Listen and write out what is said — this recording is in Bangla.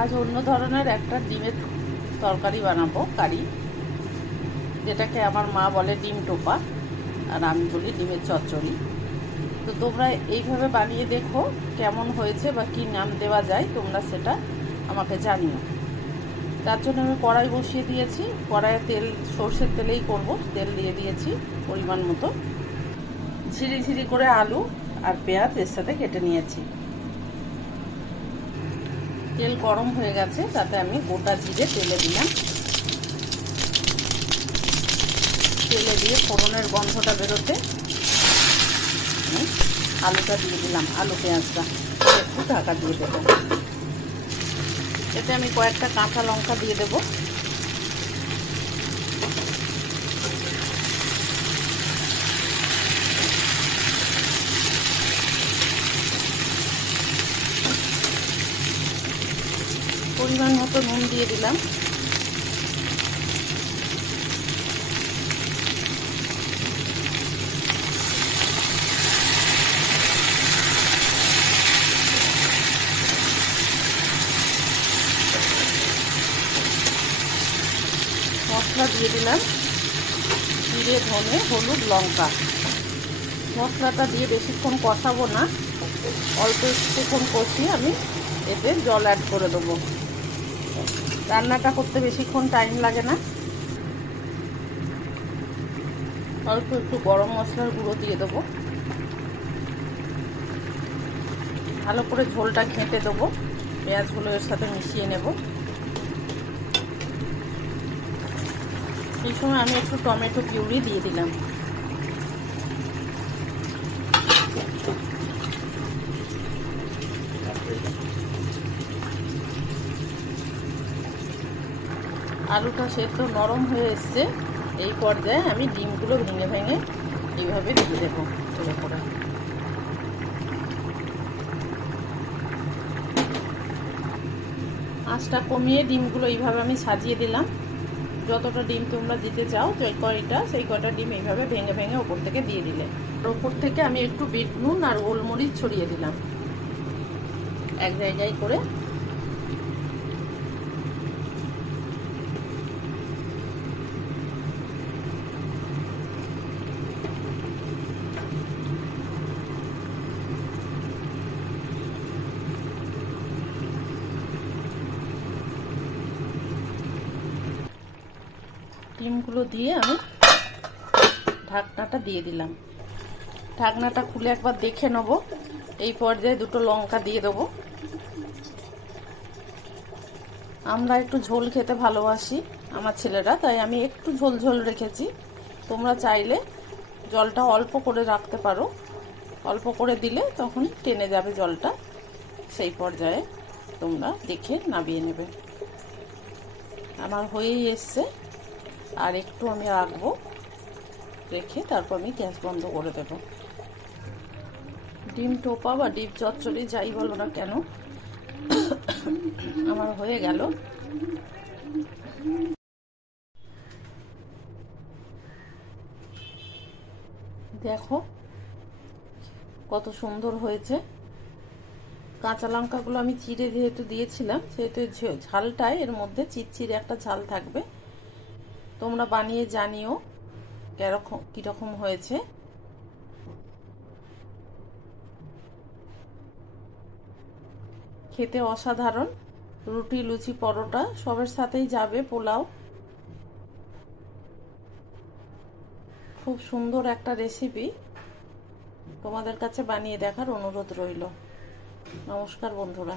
আজ অন্য ধরনের একটা ডিমের তরকারি বানাবো, কারি, যেটাকে আমার মা বলে ডিম টোপা আর আমি বলি ডিমের চচ্চড়ি। তো তোমরা এইভাবে বানিয়ে দেখো কেমন হয়েছে বা কী নাম দেওয়া যায়, তোমরা সেটা আমাকে জানিও। তার জন্য আমি কড়াই বসিয়ে দিয়েছি। কড়াইয়ে তেল, সর্ষের তেলেই করব, তেল দিয়ে দিয়েছি পরিমাণ মতো। ঝিরি ঝিরি করে আলু আর পেঁয়াজ এর সাথে কেটে নিয়েছি। তেল গরম হয়ে গেছে, তাতে আমি গোটা জিরে তেলে দিলাম। তেলে দিয়ে ফোড়নের গন্ধটা বেরোতে আলুটা দিয়ে দিলাম, আলু পেঁয়াজটা একটু ঢাকা দিয়ে দেবো। এতে আমি কয়েকটা কাঁচা লঙ্কা দিয়ে দেবো। পরিমাণ মতো নুন দিয়ে দিলাম। মশলা দিয়ে দিলাম জিরে, ধনে, হলুদ, লঙ্কা। মশলাটা দিয়ে বেশিক্ষণ কষাবো না, অল্প একটুক্ষণ কষিয়ে আমি এতে জল অ্যাড করে দেবো। রান্নাটা করতে বেশিক্ষণ টাইম লাগে না। অল্প একটু গরম মশলার গুঁড়ো দিয়ে দেবো। ভালো করে ঝোলটা ঘেঁটে দেবো, পেঁয়াজগুলো এর সাথে মিশিয়ে নেব। এই সময় আমি একটু টমেটো পিউরি দিয়ে দিলাম। আলুটা সেদ্ধ নরম হয়ে এসছে। এই পর্যায়ে আমি ডিমগুলো ভেঙে ভেঙে এইভাবে দিয়ে দেবো তেলে করে। আঁচটা কমিয়ে ডিমগুলো এইভাবে আমি সাজিয়ে দিলাম। যতটা ডিম তোমরা দিতে চাও, যে কয়টা, সেই কয়টা ডিম এইভাবে ভেঙে ভেঙে ওপর থেকে দিয়ে দিলে। ওপর থেকে আমি একটু বিট নুন আর গোলমরিচ ছড়িয়ে দিলাম এক জায়গায় করে। ডিমগুলো দিয়ে আমি ঢাকনাটা দিয়ে দিলাম। ঢাকনাটা খুলে একবার দেখে নেব। এই পর্যায়ে দুটো লঙ্কা দিয়ে দেবো। আমরা একটু ঝোল খেতে ভালোবাসি আমার ছেলেরা, তাই আমি একটু ঝোল ঝোল রেখেছি। তোমরা চাইলে জলটা অল্প করে রাখতে পারো, অল্প করে দিলে তখন টেনে যাবে জলটা। সেই পর্যায়ে তোমরা দেখে নামিয়ে নেবে। আমার হয়েই এসছে, আর একটু আমি রাখবো, রেখে তারপর আমি গ্যাস বন্ধ করে দেব। ডিম টোপা বা ডিম চচ্চড়ি যাই বলো না কেন, আমার হয়ে গেল। দেখো কত সুন্দর হয়েছে। কাঁচা লঙ্কাগুলো আমি চিড়ে যেহেতু দিয়েছিলাম, সেহেতু ঝালটায় এর মধ্যে চিড়চিড়ে একটা ঝাল থাকবে। তোমরা বানিয়ে জানিও কিরকম হয়েছে। খেতে অসাধারণ। রুটি, লুচি, পরোটা সবের সাথেই যাবে, পোলাও। খুব সুন্দর একটা রেসিপি, তোমাদের কাছে বানিয়ে দেখার অনুরোধ রইল। নমস্কার বন্ধুরা।